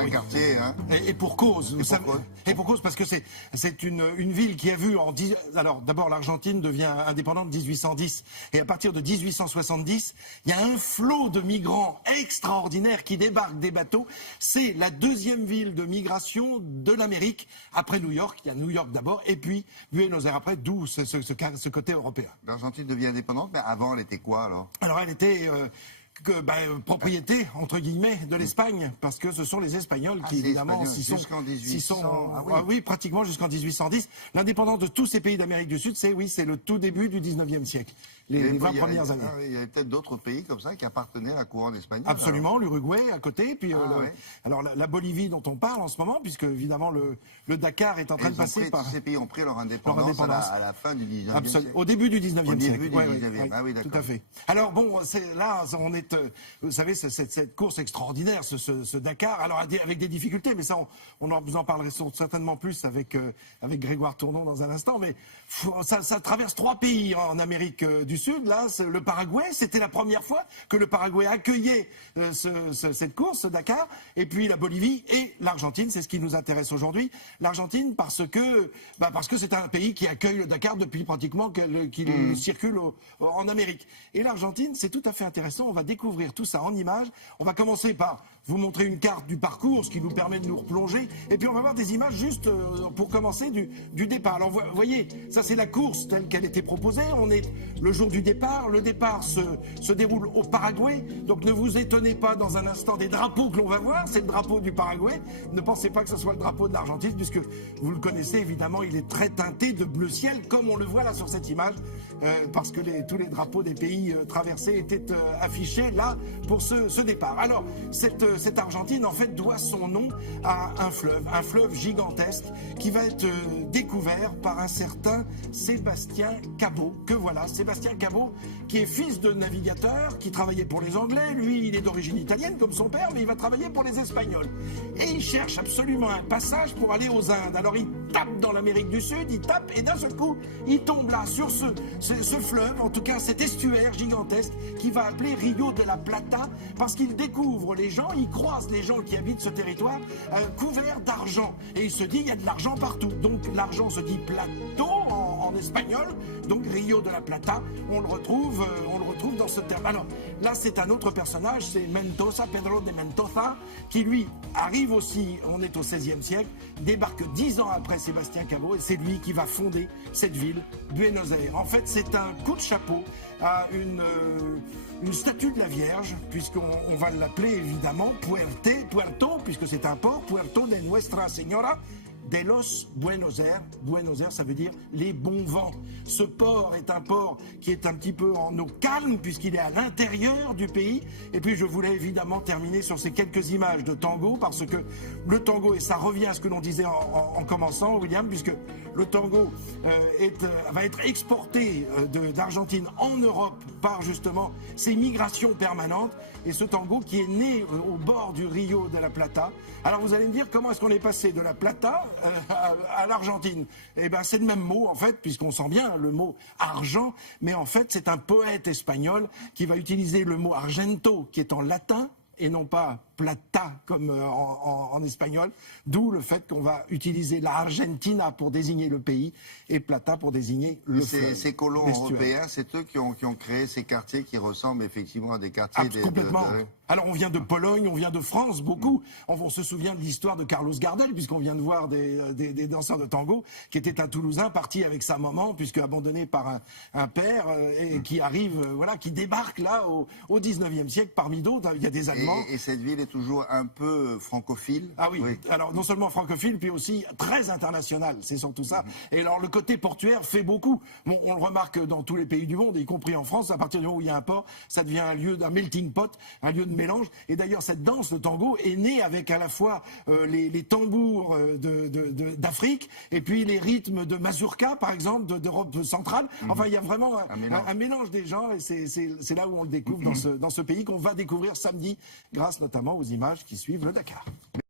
un quartier. Hein. Et pour cause. Et pour cause, parce que c'est une ville qui a vu alors d'abord l'Argentine devient indépendante en 1810 et à partir de 1870, il y a un flot de migrants extraordinaires qui débarquent des bateaux. C'est la deuxième ville de migration de l'Amérique après New York. Il y a New York d'abord et puis Buenos Aires après, d'où ce côté européen. L'Argentine devient indépendante, mais avant elle était quoi alors? Alors elle était propriété, entre guillemets, de l'Espagne, parce que ce sont les Espagnols qui, évidemment, jusqu'en 1800, oui, pratiquement jusqu'en 1810. L'indépendance de tous ces pays d'Amérique du Sud, c'est le tout début du 19e siècle, les 20 premières années. Il y avait peut-être d'autres pays comme ça qui appartenaient à la couronne espagnole. Absolument, l'Uruguay à côté, puis alors la Bolivie dont on parle en ce moment, puisque évidemment le Dakar est en train de passer par... Tous ces pays ont pris leur indépendance à la fin du 19e siècle. Au début du 19e siècle. Oui, d'accord. Tout à fait. Alors bon, là, on est... Vous savez, cette course extraordinaire, ce Dakar, alors avec des difficultés, mais ça, vous en parlerez certainement plus avec Grégoire Tournon dans un instant, mais ça traverse 3 pays en Amérique du Sud. Là, le Paraguay, c'était la première fois que le Paraguay accueillait cette course, ce Dakar, et puis la Bolivie et l'Argentine, c'est ce qui nous intéresse aujourd'hui. L'Argentine, parce que c'est un pays qui accueille le Dakar depuis pratiquement qu'il circule en Amérique. Et l'Argentine, c'est tout à fait intéressant, on va découvrir tout ça en images. On va commencer par vous montrer une carte du parcours, ce qui nous permet de nous replonger. Et puis on va voir des images juste pour commencer du départ. Alors vous voyez, ça c'est la course telle qu'elle était proposée. On est le jour du départ. Le départ se déroule au Paraguay. Donc ne vous étonnez pas dans un instant des drapeaux que l'on va voir. C'est le drapeau du Paraguay. Ne pensez pas que ce soit le drapeau de l'Argentine, puisque vous le connaissez évidemment, il est très teinté de bleu ciel, comme on le voit là sur cette image, parce que tous les drapeaux des pays traversés étaient affichés là pour ce départ. Alors, cette Argentine, en fait, doit son nom à un fleuve gigantesque qui va être découvert par un certain Sébastien Cabot, que voilà, Sébastien Cabot, qui est fils de navigateur, qui travaillait pour les Anglais. Lui, il est d'origine italienne, comme son père, mais il va travailler pour les Espagnols. Et il cherche absolument un passage pour aller aux Indes. Alors, il tape dans l'Amérique du Sud, il tape, et d'un seul coup, il tombe là, sur ce fleuve, en tout cas cet estuaire gigantesque, qui va appeler Rio de la Plata, parce qu'il découvre les gens, il croise les gens qui habitent ce territoire couvert d'argent. Et il se dit, il y a de l'argent partout. Donc l'argent se dit plateau en espagnol, donc Rio de la Plata, on le retrouve dans ce terme. Alors là, c'est un autre personnage, c'est Mendoza, Pedro de Mendoza, qui lui arrive aussi, on est au XVIe siècle, débarque 10 ans après Sébastien Cabot, et c'est lui qui va fonder cette ville, Buenos Aires. En fait, c'est un coup de chapeau à une statue de la Vierge, puisqu'on va l'appeler évidemment Puerto, puisque c'est un port, Puerto de Nuestra Señora de los Buenos Aires. Buenos Aires, ça veut dire les bons vents. Ce port est un port qui est un petit peu en eau calme, puisqu'il est à l'intérieur du pays. Et puis je voulais évidemment terminer sur ces quelques images de tango, parce que le tango, et ça revient à ce que l'on disait en commençant, William, puisque le tango va être exporté d'Argentine en Europe par justement ces migrations permanentes. Et ce tango qui est né au bord du Rio de la Plata. Alors vous allez me dire, comment est-ce qu'on est passé de la Plata à l'Argentine? Eh bien c'est le même mot en fait, puisqu'on sent bien le mot argent, mais en fait c'est un poète espagnol qui va utiliser le mot argento, qui est en latin, et non pas plata comme en espagnol, d'où le fait qu'on va utiliser la Argentina pour désigner le pays et plata pour désigner le fleuve. Ces colons européens, c'est eux qui ont créé ces quartiers qui ressemblent effectivement à des quartiers complètement. Alors on vient de Pologne, on vient de France, beaucoup. On se souvient de l'histoire de Carlos Gardel, puisqu'on vient de voir des danseurs de tango, qui était un Toulousain parti avec sa maman, puisque abandonné par un père, et qui arrive, qui débarque là au 19e siècle, parmi d'autres. Il y a des Allemands. Et cette ville est toujours un peu francophile. Ah oui. Alors non seulement francophile, puis aussi très international, c'est surtout ça. Et alors le côté portuaire fait beaucoup. Bon, on le remarque dans tous les pays du monde, y compris en France, à partir du moment où il y a un port, ça devient un lieu d'un melting pot, un lieu de mélange. Et d'ailleurs cette danse, le tango, est née avec à la fois les tambours d'Afrique, et puis les rythmes de mazurka, par exemple, d'Europe centrale. Enfin, il y a vraiment un mélange des genres, et c'est là où on le découvre dans ce pays qu'on va découvrir samedi, grâce notamment aux images qui suivent le Dakar.